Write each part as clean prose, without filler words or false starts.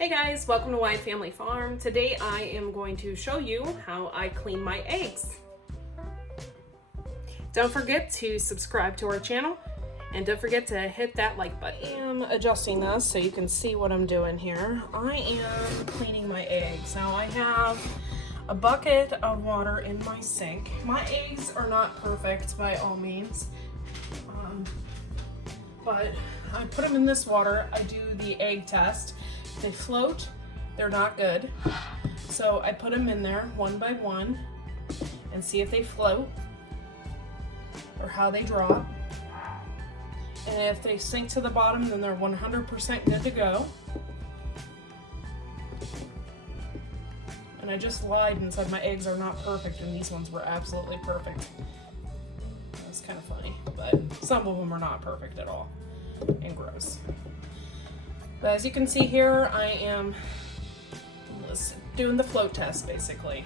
Hey guys, welcome to Wyatt Family Farm. Today I am going to show you how I clean my eggs. Don't forget to subscribe to our channel and don't forget to hit that like button. I am adjusting this so you can see what I'm doing here. I am cleaning my eggs. Now I have a bucket of water in my sink. My eggs are not perfect by all means, but I put them in this water. I do the egg test. If they float, they're not good. So I put them in there one by one and see if they float or how they drop. And if they sink to the bottom, then they're 100% good to go. And I just lied and said my eggs are not perfect, and these ones were absolutely perfect. That's kind of funny, but some of them are not perfect at all and gross. But as you can see here, I am doing the float test basically.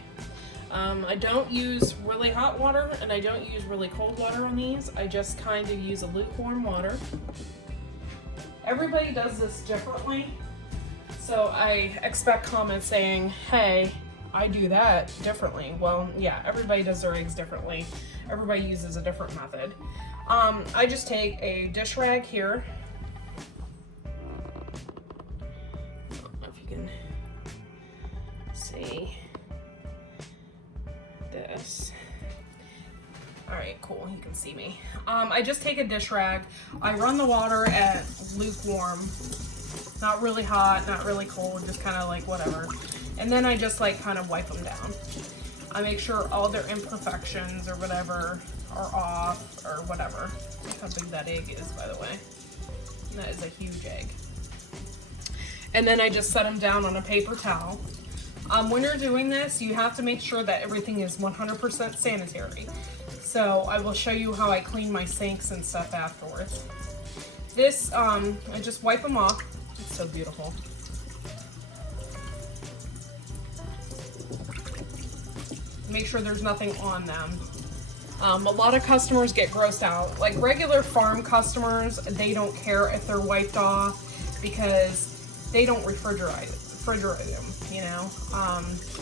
I don't use really hot water and I don't use really cold water on these. I just kind of use a lukewarm water. Everybody does this differently, so I expect comments saying, hey, I do that differently. Well, yeah, everybody does their eggs differently. Everybody uses a different method. I just take a dish rag here. See this. All right, cool, you can see me. I just take a dish rag. I run the water at lukewarm, not really hot, not really cold, just kind of like whatever. And then I just like kind of wipe them down. I make sure all their imperfections or whatever are off or whatever. Look how big that egg is, by the way. And that is a huge egg. And then I just set them down on a paper towel. When you're doing this, you have to make sure that everything is 100% sanitary. So I will show you how I clean my sinks and stuff afterwards. This, I just wipe them off. It's so beautiful. Make sure there's nothing on them. A lot of customers get grossed out. Like regular farm customers, they don't care if they're wiped off because they don't refrigerate them, you know.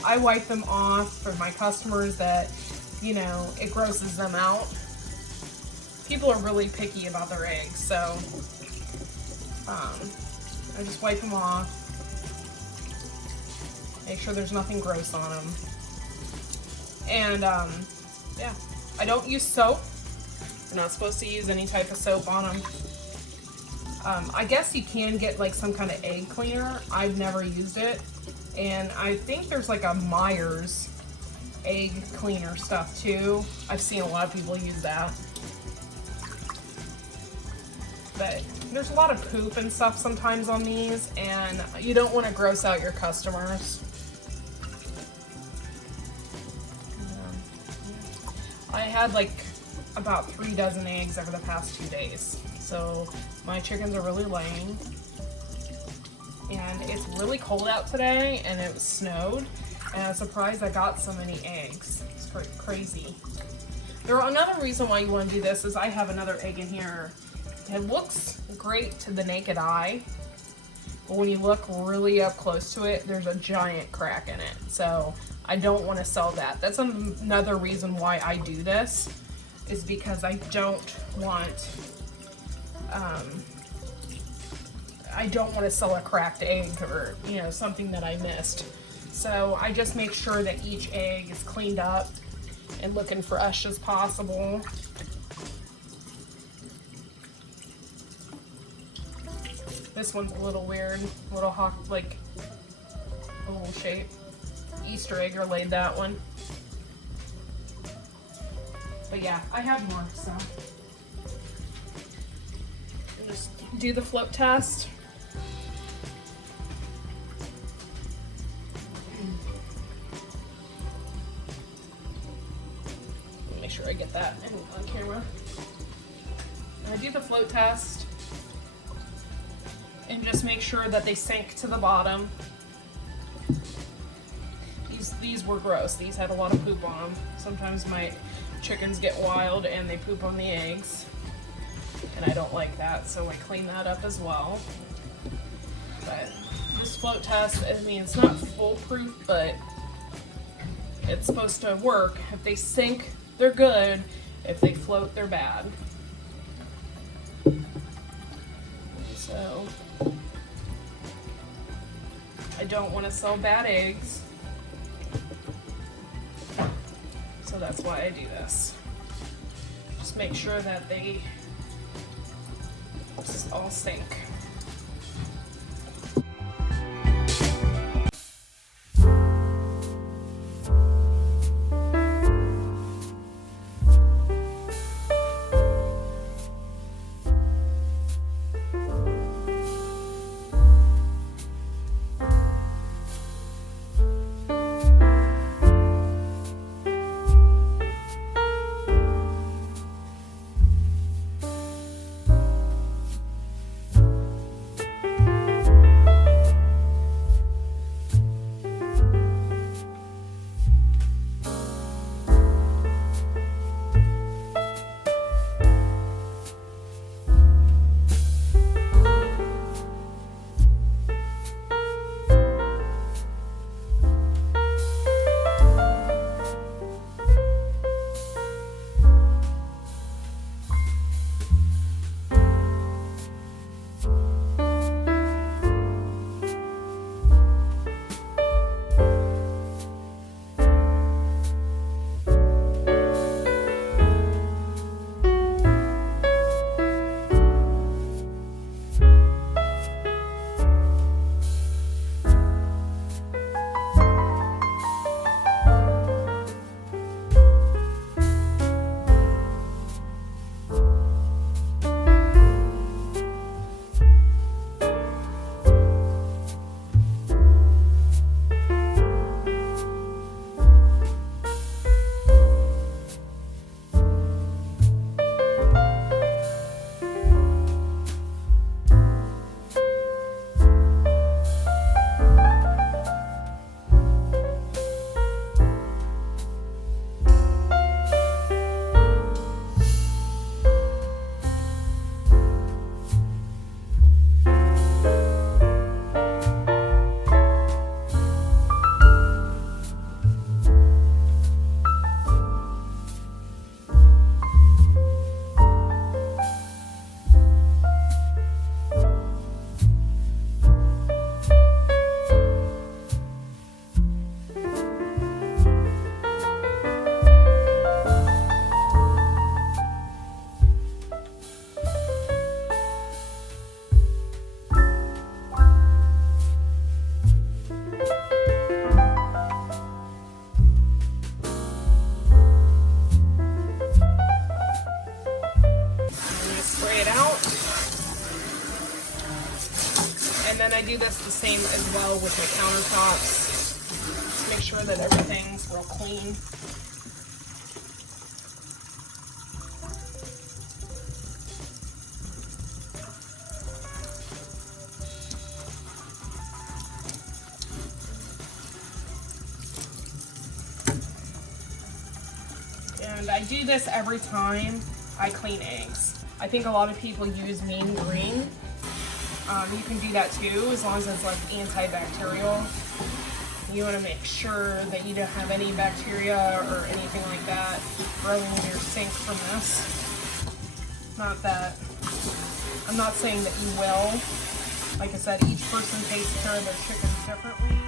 I wipe them off for my customers that, you know, it grosses them out. People are really picky about their eggs, so I just wipe them off. Make sure there's nothing gross on them. And yeah, I don't use soap. You're not supposed to use any type of soap on them. I guess you can get like some kind of egg cleaner. I've never used it. And I think there's like a Myers egg cleaner stuff too. I've seen a lot of people use that. But there's a lot of poop and stuff sometimes on these, and you don't want to gross out your customers. I had like about 3 dozen eggs over the past 2 days. So my chickens are really laying. And it's really cold out today and it snowed. And I was surprised I got so many eggs. It's crazy. Another reason why you want to do this is I have another egg in here. It looks great to the naked eye, but when you look really up close to it, there's a giant crack in it. So I don't want to sell that. That's another reason why I do this, is because I don't want to sell a cracked egg or, you know, something that I missed. So I just make sure that each egg is cleaned up and looking fresh as possible. This one's a little weird, little hawk, like oval shape. Easter egg laid that one. But yeah, I have more, so. Just do the float test. Make sure I get that on camera. I do the float test and just make sure that they sink to the bottom. These were gross. These had a lot of poop on them. Sometimes my chickens get wild and they poop on the eggs, and I don't like that, so I clean that up as well. But this float test. I mean, it's not foolproof, but it's supposed to work. If they sink, they're good. If they float, they're bad. So I don't want to sell bad eggs. So that's why I do this. Just make sure that they just all sink. then I do this the same as well with my countertops. Just make sure that everything's real clean. And I do this every time I clean eggs. I think a lot of people use Mean Green. You can do that too, as long as it's like antibacterial. You want to make sure that you don't have any bacteria or anything like that growing in your sink from this. Not that, I'm not saying that you will. Like I said, each person takes care of their chickens differently.